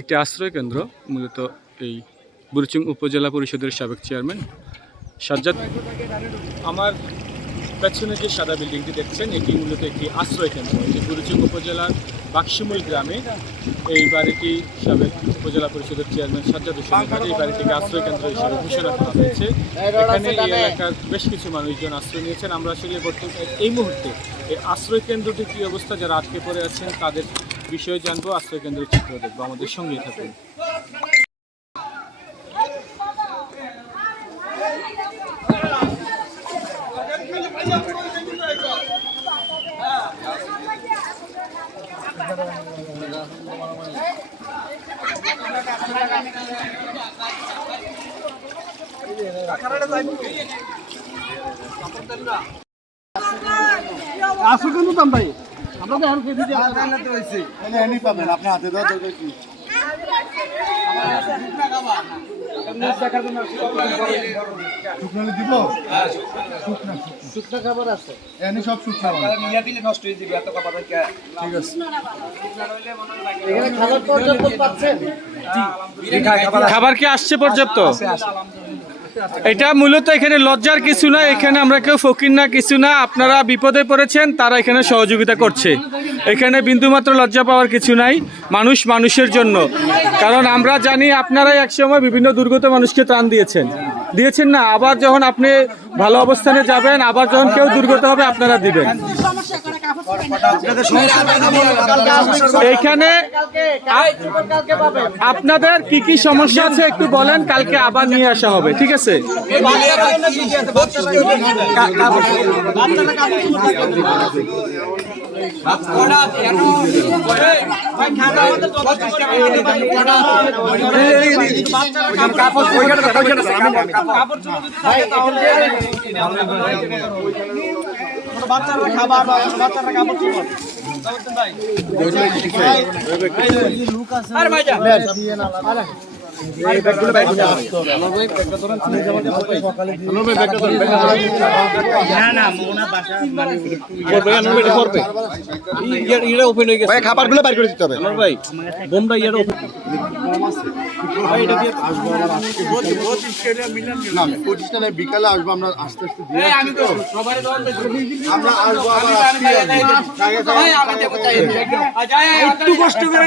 একটি আশ্রয় কেন্দ্র, মূলত এই বুরুচুং উপজেলা পরিষদের সাবেক চেয়ারম্যান সাজ্জাদ। আমার পেছনে যে সাদা বিল্ডিংটি দেখছেন, এটি মূলত একটি আশ্রয় কেন্দ্র। এটি বুরুচুং উপজেলার বাক্সিমুল গ্রামে এই বাড়িটি সাবেক উপজেলা পরিষদের চেয়ারম্যান সাজ্জাদ হোসেন এই বাড়িটিকে আশ্রয় কেন্দ্র হিসেবে ঘোষণা করা হয়েছে। এখানে এই এলাকার বেশ কিছু মানুষজন আশ্রয় নিয়েছেন। আমরা আসলে বর্তমানে এই মুহূর্তে এই আশ্রয় কেন্দ্রটি কী অবস্থা, যারা আটকে পড়ে আছেন, তাদের বিষয়ে জানব আশ্রয় কেন্দ্রের চিত্র দেখব আমাদের সঙ্গেই থাকুন। আসল কিন্তু দাম ভাই? আমরা তো এখন কেজি দিয়ে তাহলে এমনি পাবেন আপনার হাতে দেওয়া দরকার কি? শুকনো হলে দিব শুকনা খাবার আছে। এমনি সব শুকনো হবে। ঠিক আছে। এখানে খাবার পর্যাপ্ত পাচ্ছেন? খাবার কি আসছে পর্যাপ্ত? এটা মূলত এখানে লজ্জার কিছু না, এখানে আমরা কেউ ফকির না, কিছু না। আপনারা বিপদে পড়েছেন, তারা এখানে সহযোগিতা করছে। এখানে বিন্দুমাত্র লজ্জা পাওয়ার কিছু নাই, মানুষ মানুষের জন্য। কারণ আমরা জানি আপনারাই একসময় বিভিন্ন দুর্গত মানুষকে ত্রাণ দিয়েছেন। দিয়েছেন না, আবার যখন আপনি ভালো অবস্থানে যাবেন, আবার যখন কেউ দুর্গত হবে, আপনারা দিবেন। এইখানে আপনাদের কি কি সমস্যা আছে একটু বলেন কালকে আবার নিয়ে আসা হবে ঠিক আছে? বাচ্চারা খাবার বাচ্চারা কাপড় আরে ভাই খাবারগুলো বাইর করে দিতে হবে না প্রতিষ্ঠানে বিকালে আসব আমরা আস্তে আস্তে আসব একটু কষ্ট করে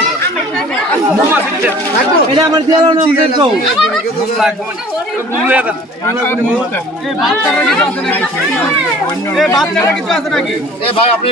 এটা আমার দিয়ে না বাচ্চারা কিছু আছে নাকি? এ ভাই আপনি